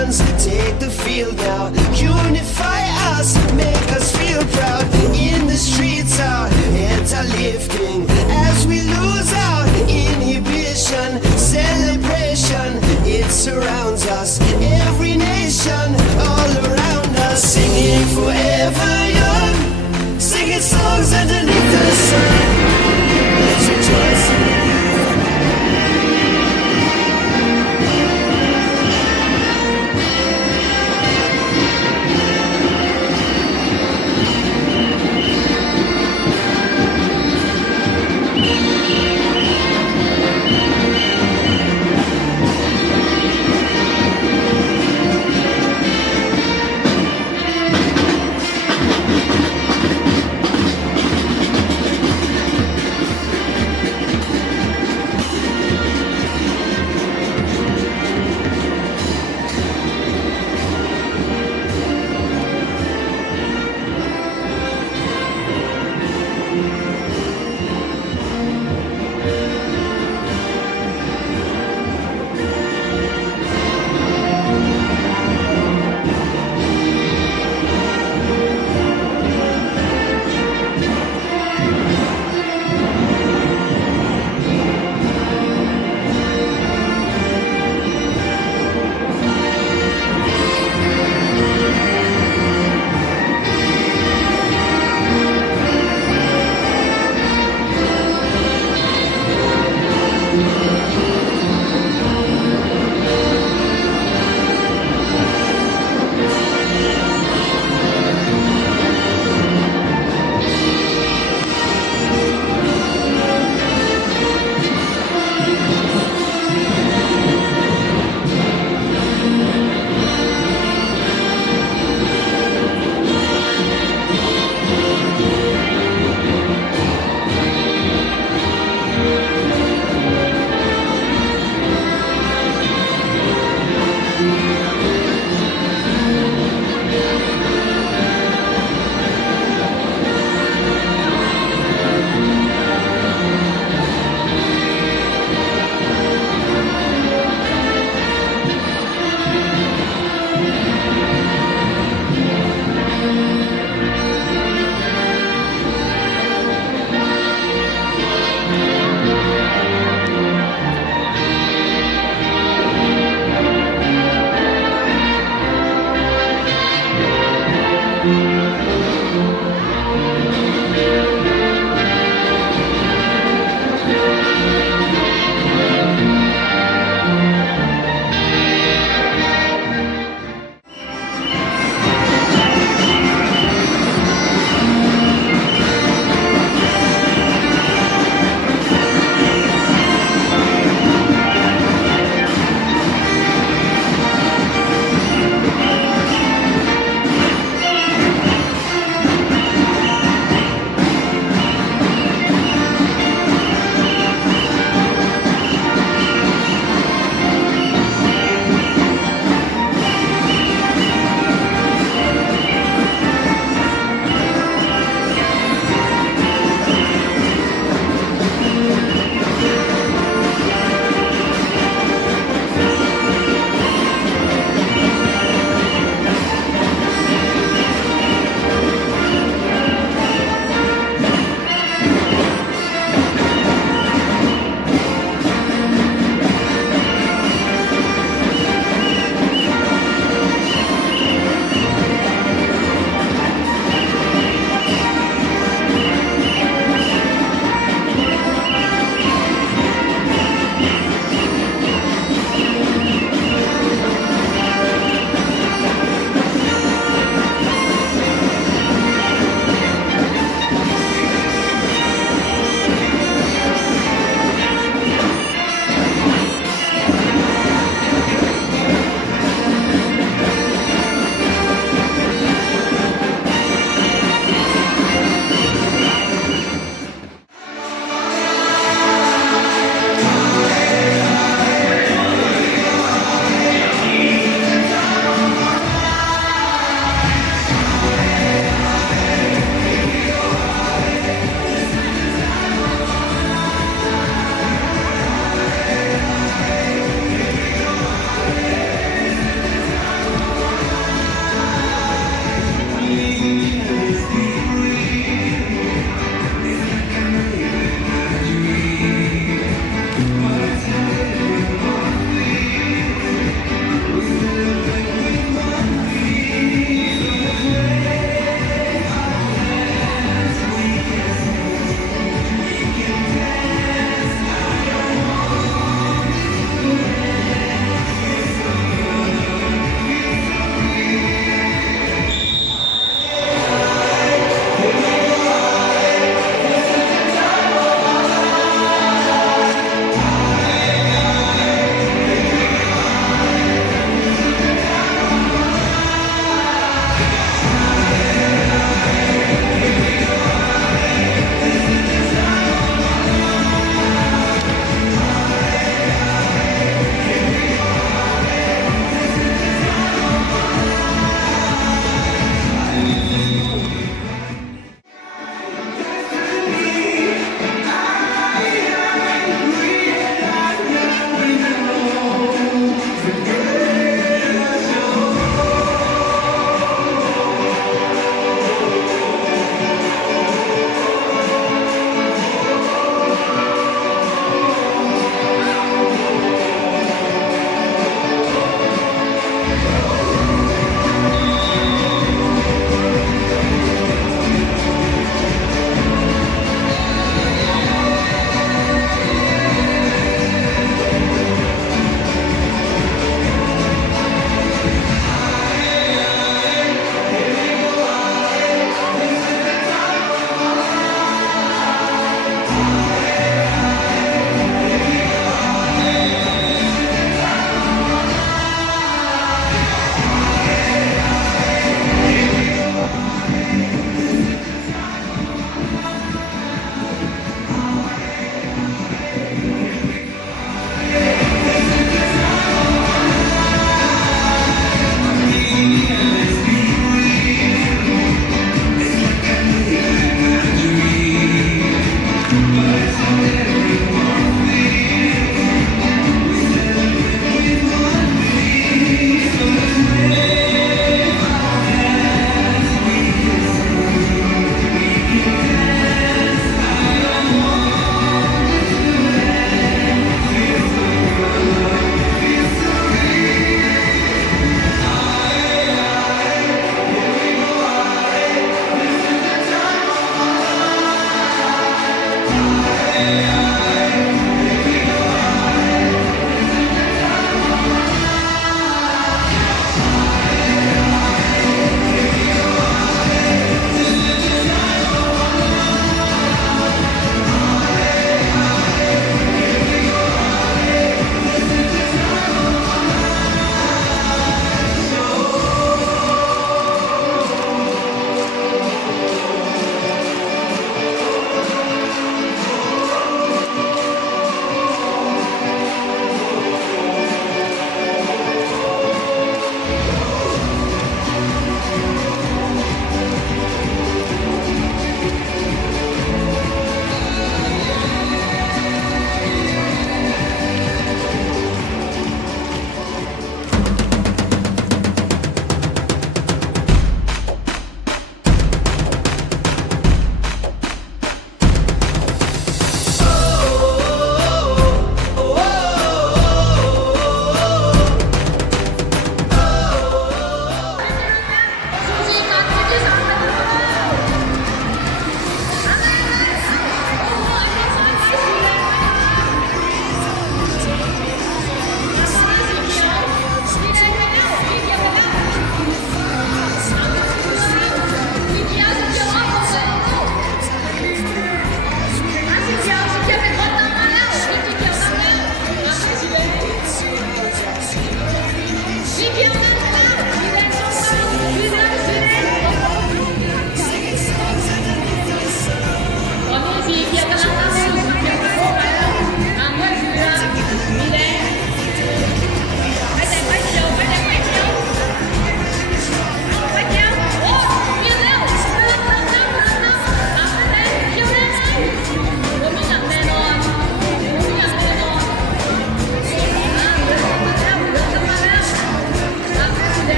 nations take the field now. Unify us, make us feel proud. In the streets our heads are lifting as we lose our inhibition. Celebration, it surrounds us. Every nation, all around us. Singing forever young, singing songs underneath the sun. Let's rejoice in the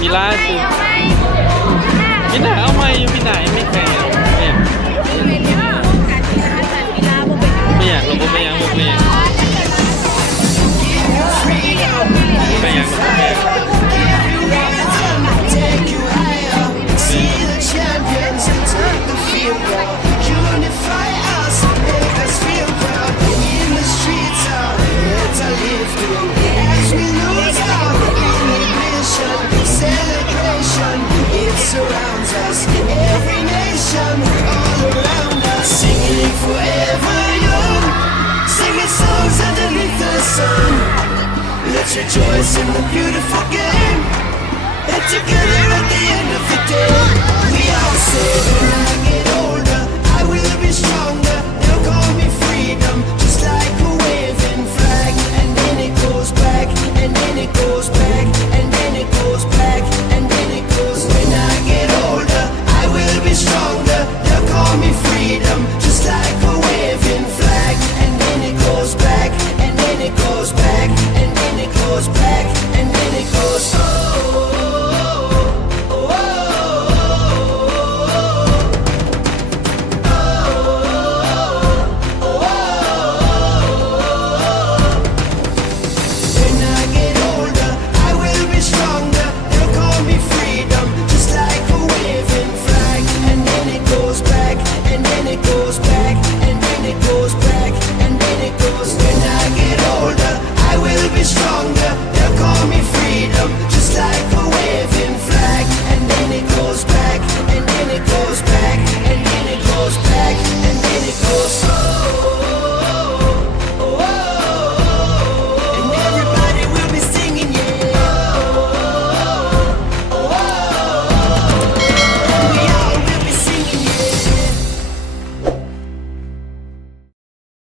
กีฬาคือพี่ไหนเอาไม่อยู่พี่ไหนไม่แข่งเนี่ยไม่อยากลงไม่อยากลงไม่อยากไม่อยากลงไม่อยาก Take you higher, see the champions take the field now. Unify us, make us feel proud. In the streets, our heads are lifting as we lose our inhibition. Celebration, it surrounds us. Every nation, all around us, singing forever young, singing songs underneath the sun. Let's rejoice in the beautiful game. And together at the end of the day